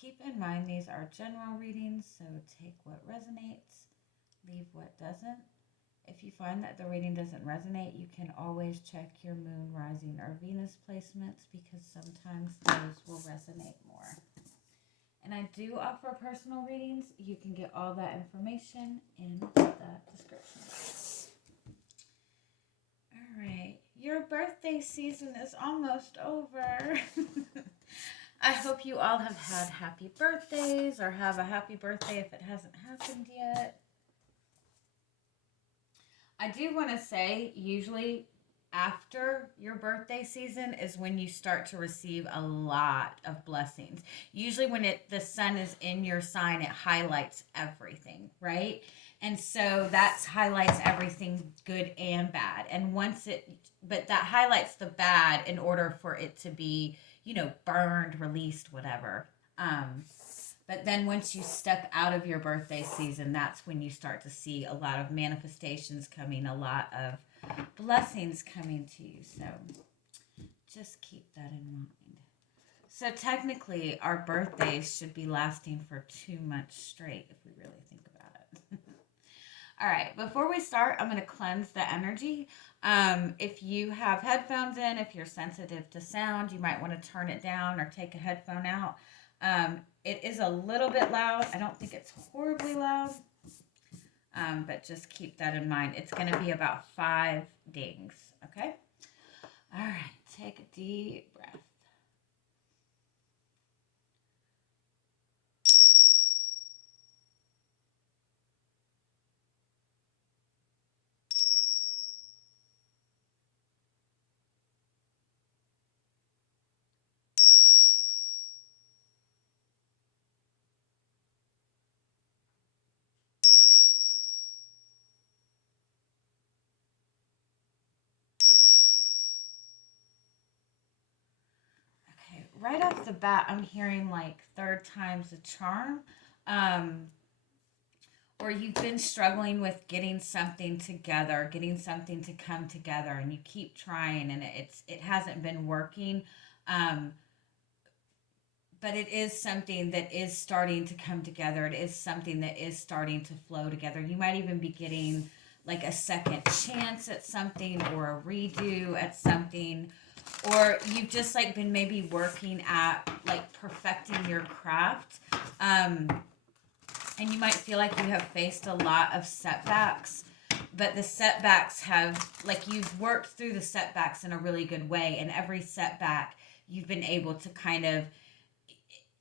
Keep in mind these are general readings, so take what resonates, leave what doesn't. If you find that the reading doesn't resonate, you can always check your moon, rising, or Venus placements because sometimes those will resonate more. And I do offer personal readings. You can get all that information in the description. All right. Your birthday season is almost over. I hope you all have had happy birthdays or have a happy birthday if it hasn't happened yet. I do want to say, usually after your birthday season is when you start to receive a lot of blessings. Usually when the sun is in your sign, it highlights everything, right? And so that highlights everything good and bad. And but that highlights the bad in order for it to be, burned, released, whatever. But then once you step out of your birthday season, that's when you start to see a lot of manifestations coming, a lot of blessings coming to you. So just keep that in mind. So technically, our birthdays should be lasting for 2 months straight if we really think about it. All right, before we start, I'm going to cleanse the energy. If you have headphones in, if you're sensitive to sound, you might want to turn it down or take a headphone out. It is a little bit loud. I don't think it's horribly loud, but just keep that in mind. It's going to be about 5 dings, okay? All right, take a deep breath. Right off the bat, I'm hearing like 3rd time's a charm. Or you've been struggling with getting something together, getting something to come together, and you keep trying, and it hasn't been working. But it is something that is starting to come together. It is something that is starting to flow together. You might even be getting like a second chance at something or a redo at something. Or you've just like been maybe working at like perfecting your craft. And you might feel like you have faced a lot of setbacks, but the setbacks have, like, you've worked through the setbacks in a really good way. And every setback you've been able to kind of,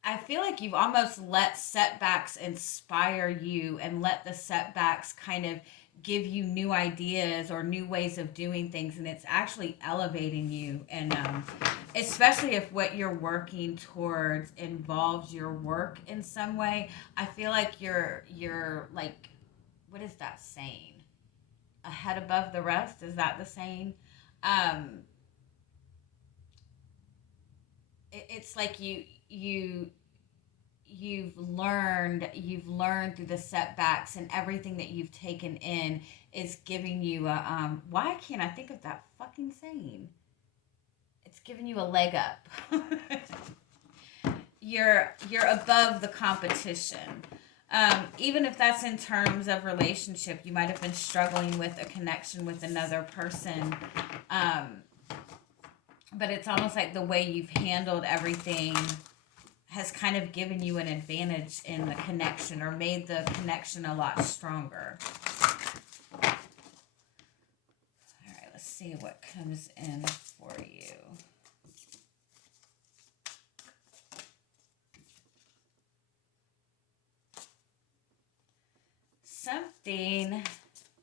I feel like you've almost let setbacks inspire you and let the setbacks kind of give you new ideas or new ways of doing things, and it's actually elevating you. And especially if what you're working towards involves your work in some way, I feel like you're like, what is that saying? Ahead above the rest, is that the saying? It's like you've learned through the setbacks, and everything that you've taken in is giving you a why can't I think of that fucking saying? It's giving you a leg up. You're above the competition. Even if that's in terms of relationship, you might have been struggling with a connection with another person. But it's almost like the way you've handled everything has kind of given you an advantage in the connection, or made the connection a lot stronger. All right, let's see what comes in for you. Something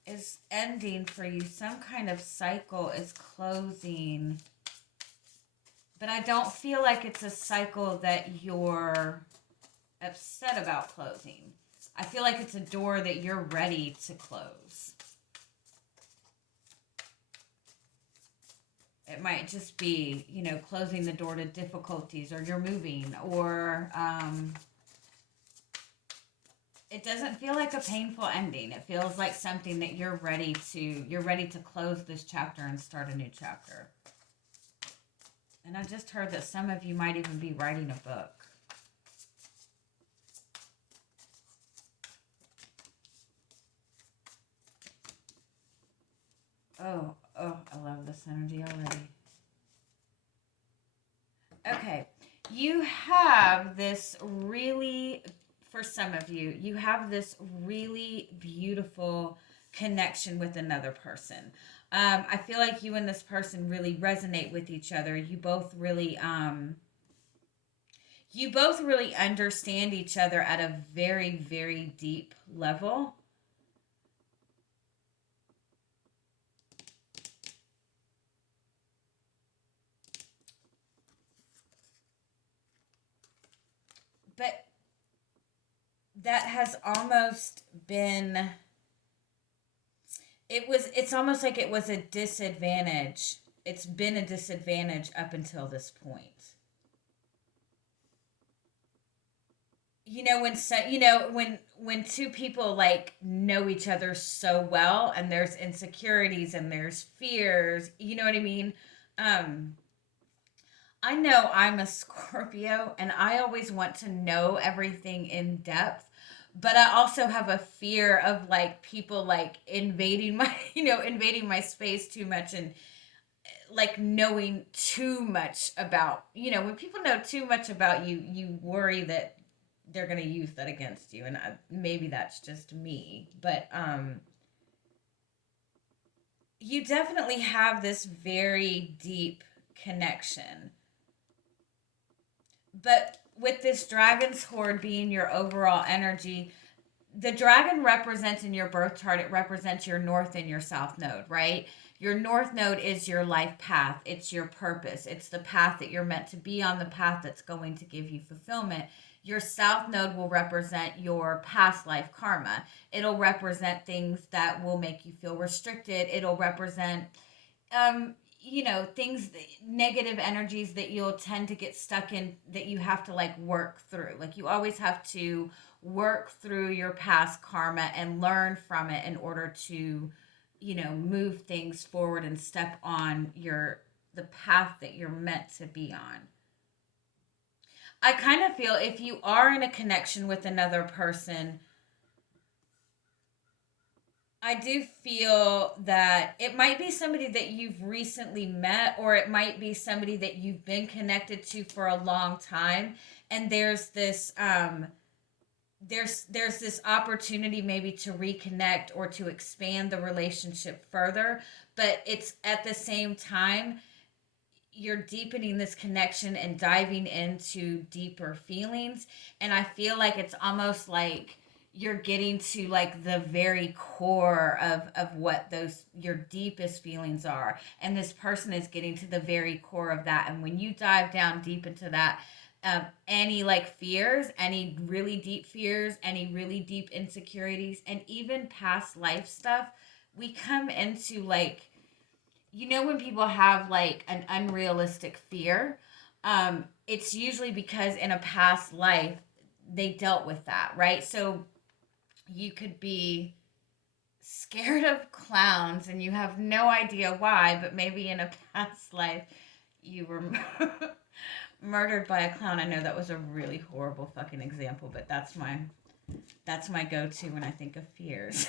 is ending for you. Some kind of cycle is closing. But I don't feel like it's a cycle that you're upset about closing. I feel like it's a door that you're ready to close. It might just be, closing the door to difficulties, or you're moving, or it doesn't feel like a painful ending. It feels like something that you're ready to close this chapter and start a new chapter. And I just heard that some of you might even be writing a book. energy already. Okay. You have this really, for some of you, you have this really beautiful connection with another person. I feel like you and this person really resonate with each other. You both really understand each other at a very, very deep level. But that has almost been, it's almost like it was a disadvantage. It's been a disadvantage up until this point. When two people like know each other so well, and there's insecurities and there's fears, you know what I mean? um I know I'm a Scorpio, and I always want to know everything in depth, but I also have a fear of like people like invading my invading my space too much, and like knowing too much about, when people know too much about you, you worry that they're going to use that against you. And maybe that's just me, but you definitely have this very deep connection. But with this dragon's horde being your overall energy, the dragon represents in your birth chart, it represents your north and your south node, right? Your north node is your life path. It's your purpose. It's the path that you're meant to be on, the path that's going to give you fulfillment. Your south node will represent your past life karma. It'll represent things that will make you feel restricted. It'll represent things, negative energies that you'll tend to get stuck in, that you have to like work through. Like you always have to work through your past karma and learn from it in order to, move things forward and step on the path that you're meant to be on. I kind of feel if you are in a connection with another person, I do feel that it might be somebody that you've recently met, or it might be somebody that you've been connected to for a long time, and there's this there's this opportunity maybe to reconnect or to expand the relationship further, but it's at the same time you're deepening this connection and diving into deeper feelings. And I feel like it's almost like you're getting to like the very core of what those your deepest feelings are, and this person is getting to the very core of that. And when you dive down deep into that, any like fears, any really deep fears, any really deep insecurities, and even past life stuff, we come into like, when people have like an unrealistic fear, it's usually because in a past life they dealt with that, right? So you could be scared of clowns and you have no idea why, but maybe in a past life you were murdered by a clown. I know that was a really horrible fucking example, but that's my go-to when I think of fears.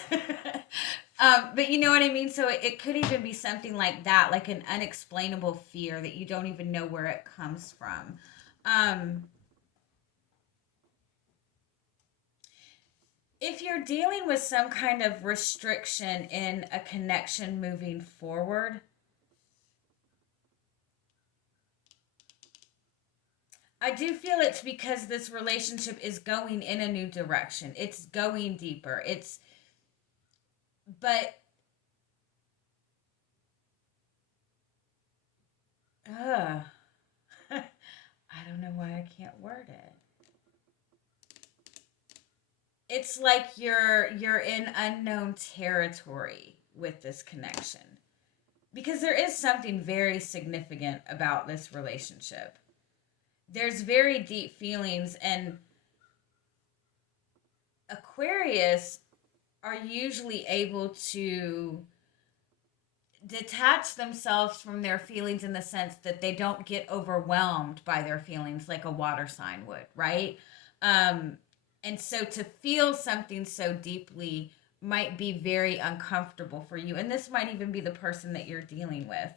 But you know what I mean? So it could even be something like that, like an unexplainable fear that you don't even know where it comes from. If you're dealing with some kind of restriction in a connection moving forward, I do feel it's because this relationship is going in a new direction. It's going deeper. But I don't know why I can't word it. It's like you're in unknown territory with this connection, because there is something very significant about this relationship. There's very deep feelings, and Aquarius are usually able to detach themselves from their feelings in the sense that they don't get overwhelmed by their feelings like a water sign would, right? And so to feel something so deeply might be very uncomfortable for you. And this might even be the person that you're dealing with.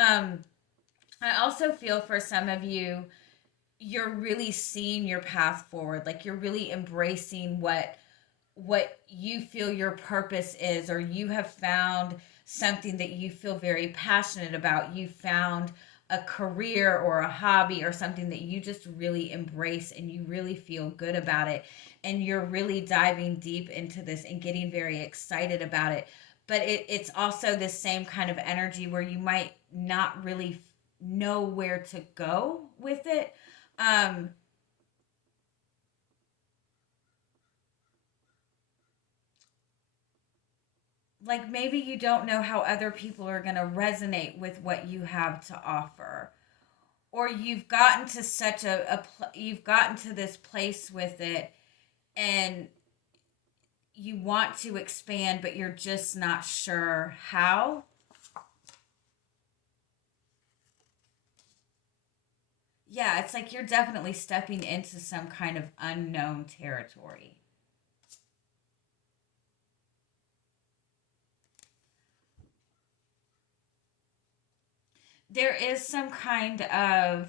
I also feel for some of you, you're really seeing your path forward. Like you're really embracing what you feel your purpose is, or you have found something that you feel very passionate about. You found a career or a hobby or something that you just really embrace and you really feel good about it. And you're really diving deep into this and getting very excited about it. But it's also the same kind of energy where you might not really know where to go with it. Like maybe you don't know how other people are going to resonate with what you have to offer, or you've gotten to such you've gotten to this place with it and you want to expand but you're just not sure how. Yeah, it's like you're definitely stepping into some kind of unknown territory. There is some kind of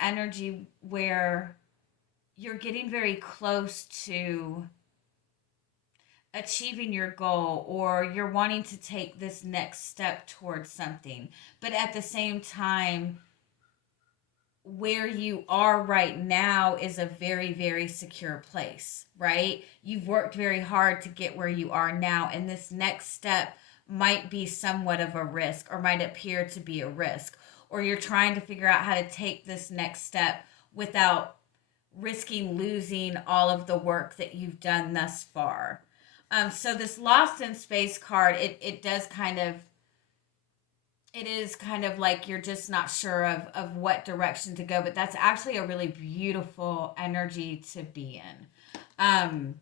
energy where you're getting very close to achieving your goal, or you're wanting to take this next step towards something, but at the same time where you are right now is a very, very secure place, right? You've worked very hard to get where you are now, and this next step might be somewhat of a risk, or might appear to be a risk, or you're trying to figure out how to take this next step without risking losing all of the work that you've done thus far. So this Lost in Space card, it does kind of, it is kind of like you're just not sure of what direction to go, but that's actually a really beautiful energy to be in.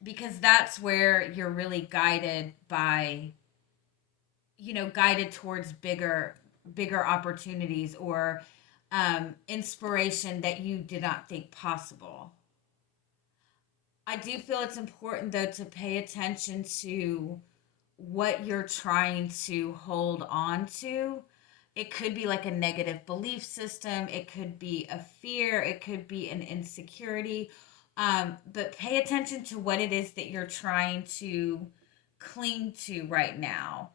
Because that's where you're really guided by, guided towards bigger opportunities, or inspiration that you did not think possible. I do feel it's important though to pay attention to what you're trying to hold on to. It could be like a negative belief system, it could be a fear, it could be an insecurity. But pay attention to what it is that you're trying to cling to right now.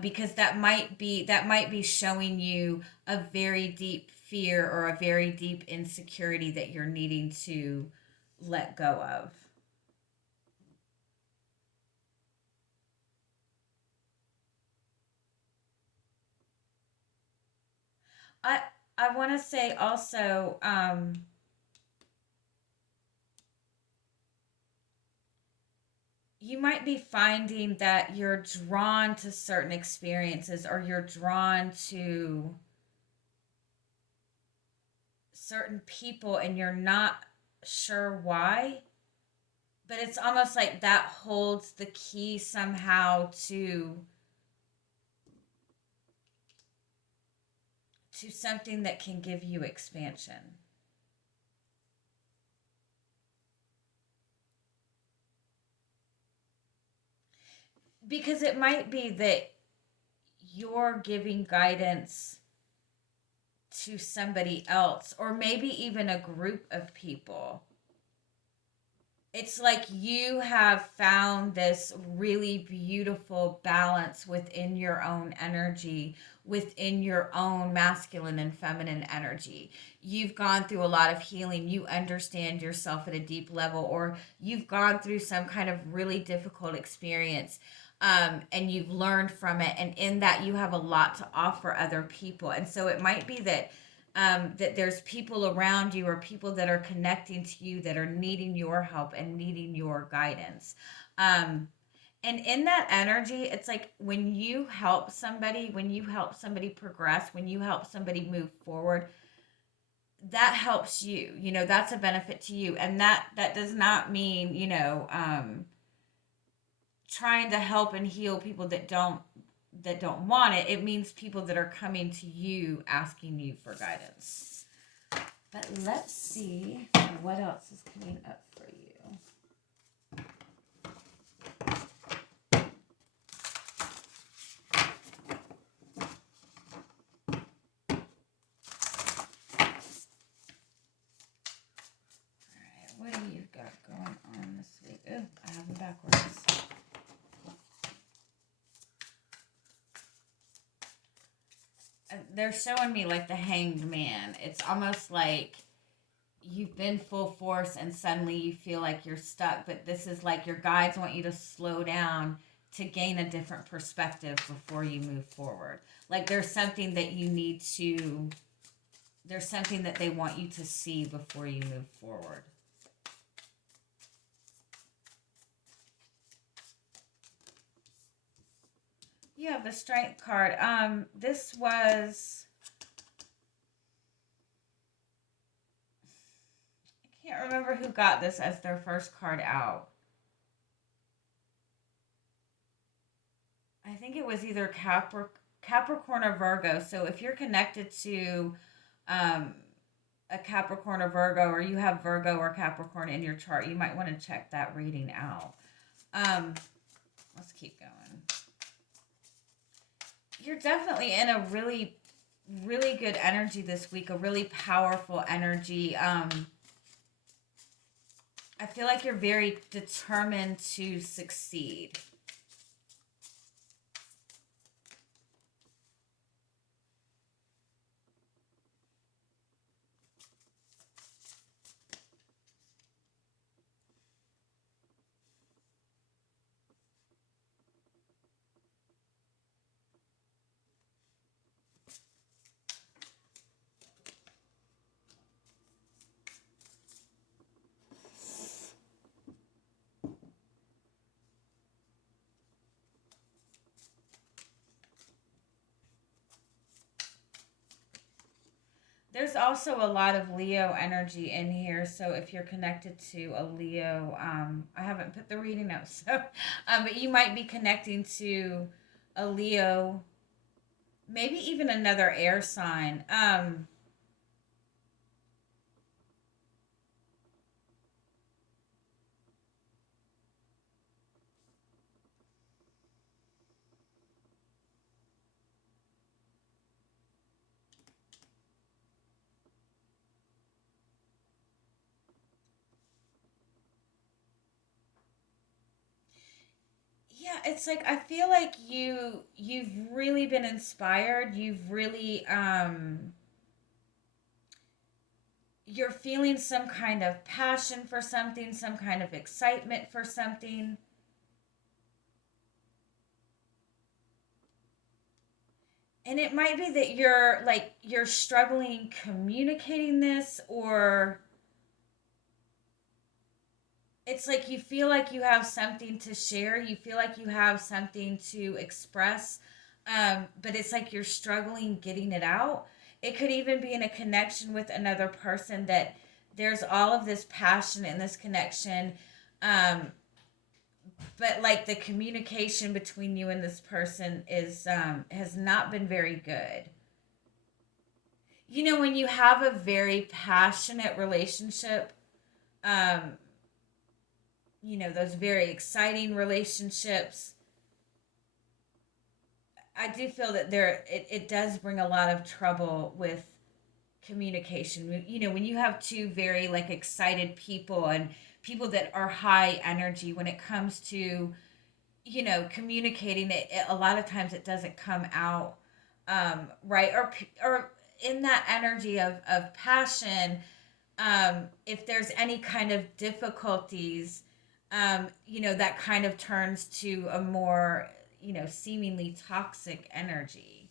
Because that might be showing you a very deep fear or a very deep insecurity that you're needing to let go of. I I want to say also, you might be finding that you're drawn to certain experiences, or you're drawn to certain people and you're not sure why, but it's almost like that holds the key somehow to something that can give you expansion. Because it might be that you're giving guidance to somebody else, or maybe even a group of people. It's like you have found this really beautiful balance within your own energy, within your own masculine and feminine energy. You've gone through a lot of healing. You understand yourself at a deep level, or you've gone through some kind of really difficult experience. And you've learned from it, and in that you have a lot to offer other people. And so it might be that that there's people around you, or people that are connecting to you that are needing your help and needing your guidance. And in that energy, it's like when you help somebody, progress, when you help somebody move forward, that helps you. That's a benefit to you, and that does not mean trying to help and heal people that don't want it. It means people that are coming to you asking you for guidance. But let's see what else is coming up for you. they're showing me like the Hanged Man. It's almost like you've been full force and suddenly you feel like you're stuck, but this is like your guides want you to slow down to gain a different perspective before you move forward. Like there's something that you need to, there's something that they want you to see before you move forward. You have the Strength card. This was, I can't remember who got this as their first card out. I think it was either Capricorn or Virgo. So if you're connected to a Capricorn or Virgo, or you have Virgo or Capricorn in your chart, you might want to check that reading out. Let's keep going. You're definitely in a really, really good energy this week, a really powerful energy. I feel like you're very determined to succeed. There's also a lot of Leo energy in here, so if you're connected to a Leo, I haven't put the reading up, so, but you might be connecting to a Leo, maybe even another air sign. Yeah, it's like I feel like you've really been inspired. You've really you're feeling some kind of passion for something, some kind of excitement for something. And it might be that you're struggling communicating this, or it's like you feel like you have something to share, you feel like you have something to express, but it's like you're struggling getting it out. It could even be in a connection with another person that there's all of this passion in this connection, um, but like the communication between you and this person is has not been very good. You know, when you have a very passionate relationship, um, you know, those very exciting relationships, I do feel that it does bring a lot of trouble with communication. You know, when you have two very like excited people and people that are high energy, when it comes to, you know, communicating it, a lot of times it doesn't come out right, or in that energy of passion. If there's any kind of difficulties, you know, that kind of turns to a more, you know, seemingly toxic energy.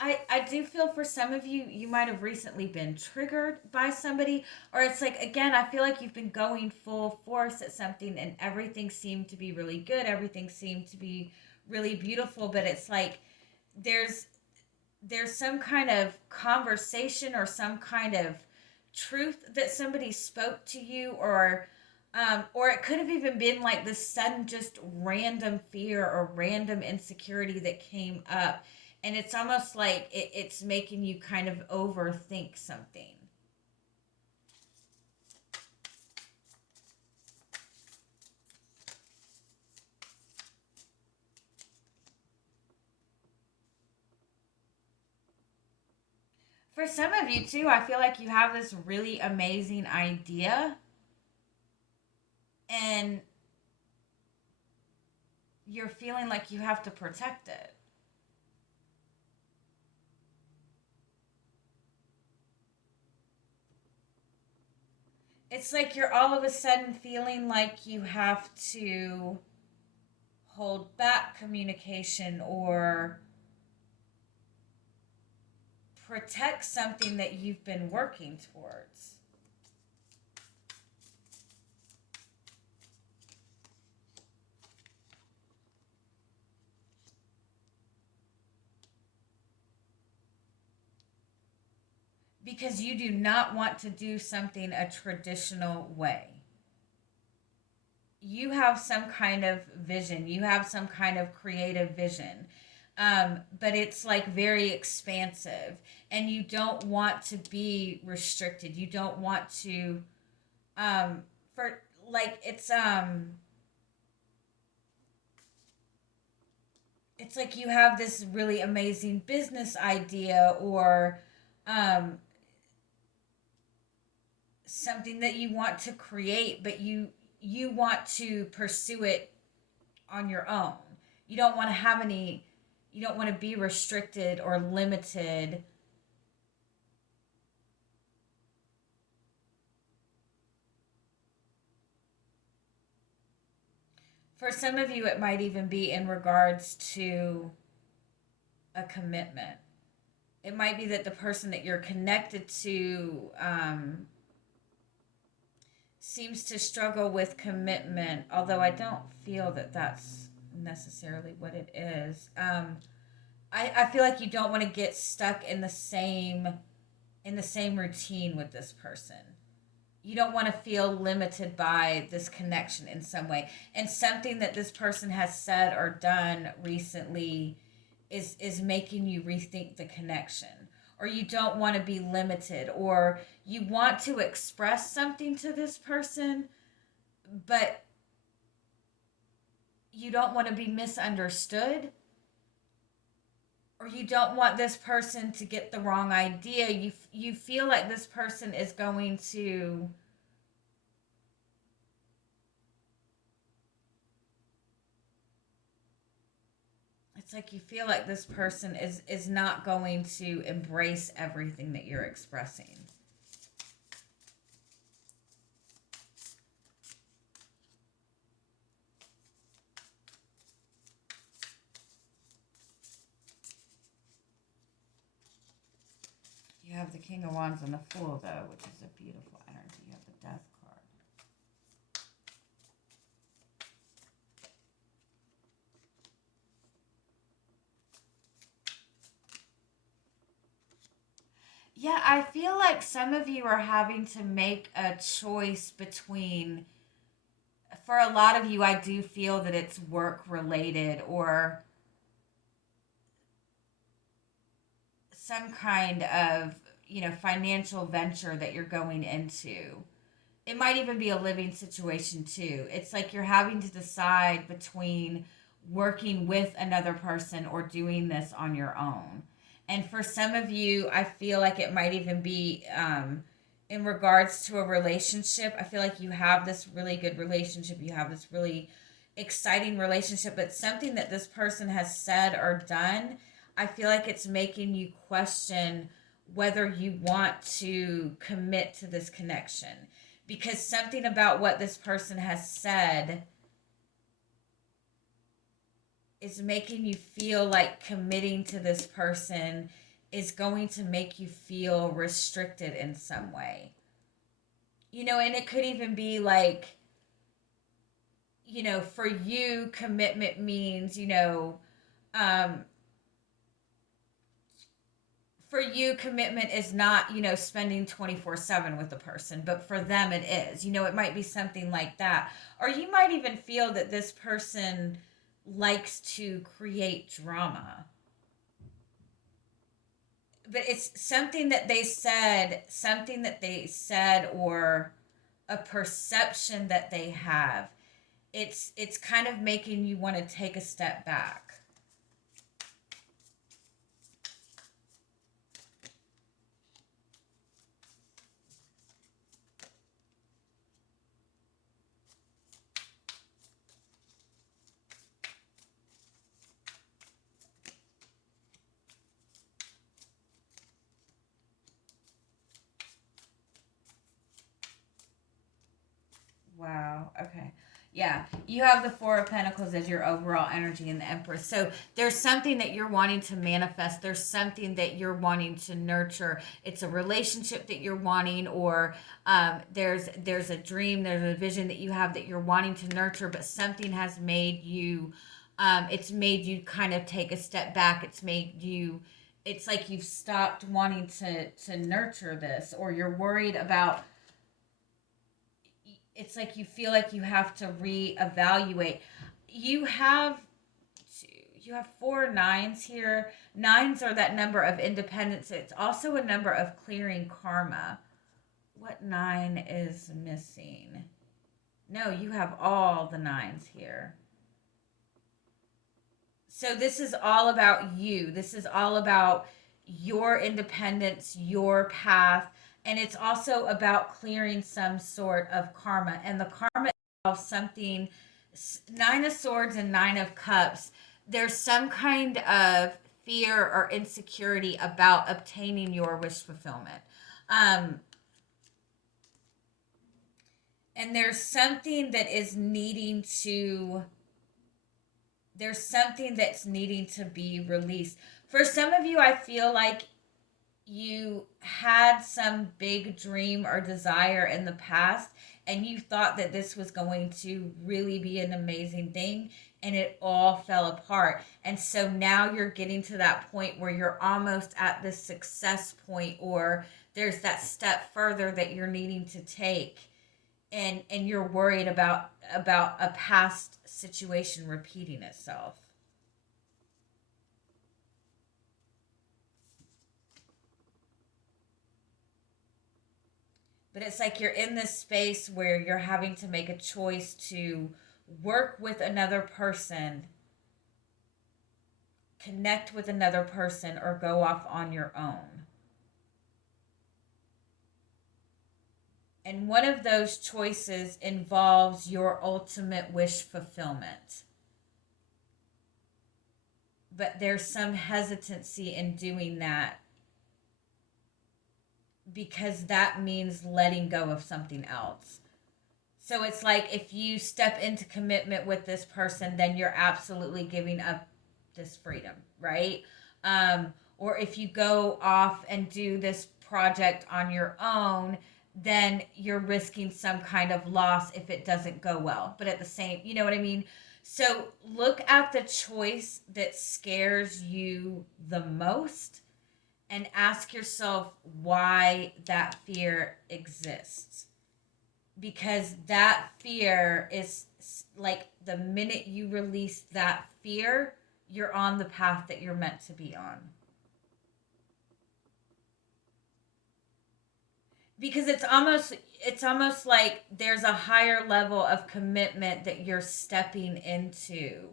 I do feel for some of you, you might have recently been triggered by somebody, or it's like, again, I feel like you've been going full force at something and everything seemed to be really good. Everything seemed to be really beautiful, but it's like there's there's some kind of conversation or some kind of truth that somebody spoke to you, or it could have even been like this sudden just random fear or random insecurity that came up, and it's almost like it's making you kind of overthink something. For some of you too, I feel like you have this really amazing idea, and you're feeling like you have to protect it. It's like you're all of a sudden feeling like you have to hold back communication or protect something that you've been working towards. Because you do not want to do something a traditional way. You have some kind of vision, you have some kind of creative vision, but it's like very expansive, and you don't want to be restricted. You don't want to, for like it's like you have this really amazing business idea or something that you want to create, but you want to pursue it on your own. You don't want to have any, you don't want to be restricted or limited. For some of you, it might even be in regards to a commitment. It might be that the person that you're connected to seems to struggle with commitment, although I don't feel that that's necessarily what it is. I feel like you don't want to get stuck in the same routine with this person. You don't want to feel limited by this connection in some way. And something that this person has said or done recently is making you rethink the connection. Or you don't want to be limited, or you want to express something to this person, but you don't want to be misunderstood, or you don't want this person to get the wrong idea. You feel like this person is going to it's like you feel like this person is not going to embrace everything that you're expressing. You have the King of Wands and the Fool, though, which is a beautiful energy. You have the Death card. Yeah, I feel like some of you are having to make a choice between, for a lot of you, I do feel that it's work related or some kind of, financial venture that you're going into. It might even be a living situation too. It's like you're having to decide between working with another person or doing this on your own. And for some of you, I feel like it might even be in regards to a relationship. I feel like you have this really good relationship. You have this really exciting relationship, but something that this person has said or done, I feel like it's making you question whether you want to commit to this connection. Because something about what this person has said is making you feel like committing to this person is going to make you feel restricted in some way. And it could even be like, for you, commitment means, for you, commitment is not, spending 24/7 with the person, but for them it is. It might be something like that. Or you might even feel that this person likes to create drama. But it's something that they said, or a perception that they have. It's kind of making you want to take a step back. Okay. Yeah, you have the Four of Pentacles as your overall energy in the Empress. So there's something that you're wanting to manifest. There's something that you're wanting to nurture. It's a relationship that you're wanting, or there's a dream, there's a vision that you have that you're wanting to nurture, but something has made you, it's made you kind of take a step back. It's made you, it's like you've stopped wanting to nurture this, or you're worried about, it's like you feel like you have to reevaluate. You have you have 4 9s here. 9s are that number of independence. It's also a number of clearing karma. What 9 is missing? No, you have all the 9s here. So this is all about you. This is all about your independence, your path, and it's also about clearing some sort of karma. And the karma involves something. 9 of Swords and 9 of Cups. There's some kind of fear or insecurity about obtaining your wish fulfillment. And there's something that is needing to, there's something that's needing to be released. For some of you, I feel like you had some big dream or desire in the past, and you thought that this was going to really be an amazing thing, and it all fell apart. And so now you're getting to that point where you're almost at this success point, or there's that step further that you're needing to take, and you're worried about a past situation repeating itself. But it's like you're in this space where you're having to make a choice to work with another person, connect with another person, or go off on your own. And one of those choices involves your ultimate wish fulfillment. But there's some hesitancy in doing that, because that means letting go of something else. So it's like if you step into commitment with this person, then you're absolutely giving up this freedom, right? Or if you go off and do this project on your own, then you're risking some kind of loss if it doesn't go well. But at the same, you know what I mean? So look at the choice that scares you the most and ask yourself why that fear exists. Because that fear is like, the minute you release that fear, you're on the path that you're meant to be on. Because it's almost like there's a higher level of commitment that you're stepping into.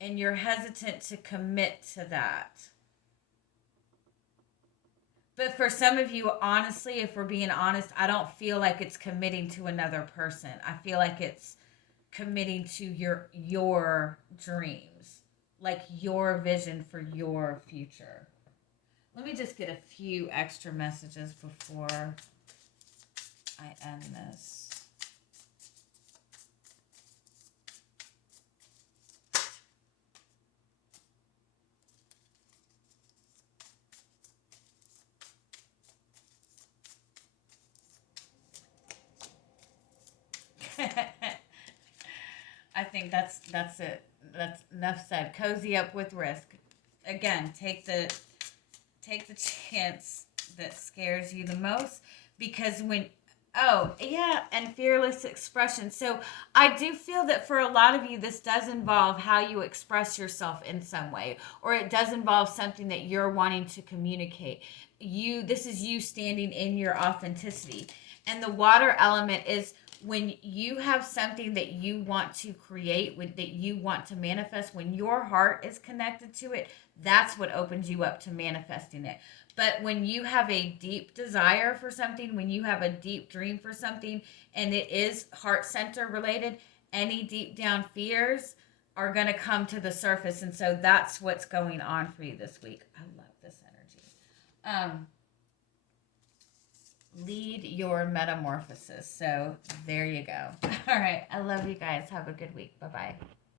And you're hesitant to commit to that. But for some of you, honestly, if we're being honest, I don't feel like it's committing to another person. I feel like it's committing to your dreams, like your vision for your future. Let me just get a few extra messages before I end this. I think that's it. That's enough said. Cozy up with risk. Again, take the chance that scares you the most, because and fearless expression. So I do feel that for a lot of you, this does involve how you express yourself in some way, or it does involve something that you're wanting to communicate. This is you standing in your authenticity. And the water element is when you have something that you want to create, that you want to manifest, when your heart is connected to it, that's what opens you up to manifesting it. But when you have a deep desire for something, when you have a deep dream for something, and it is heart center related, any deep down fears are going to come to the surface. And so that's what's going on for you this week. I love this energy. lead your metamorphosis. So there you go. All right. I love you guys. Have a good week. Bye-bye.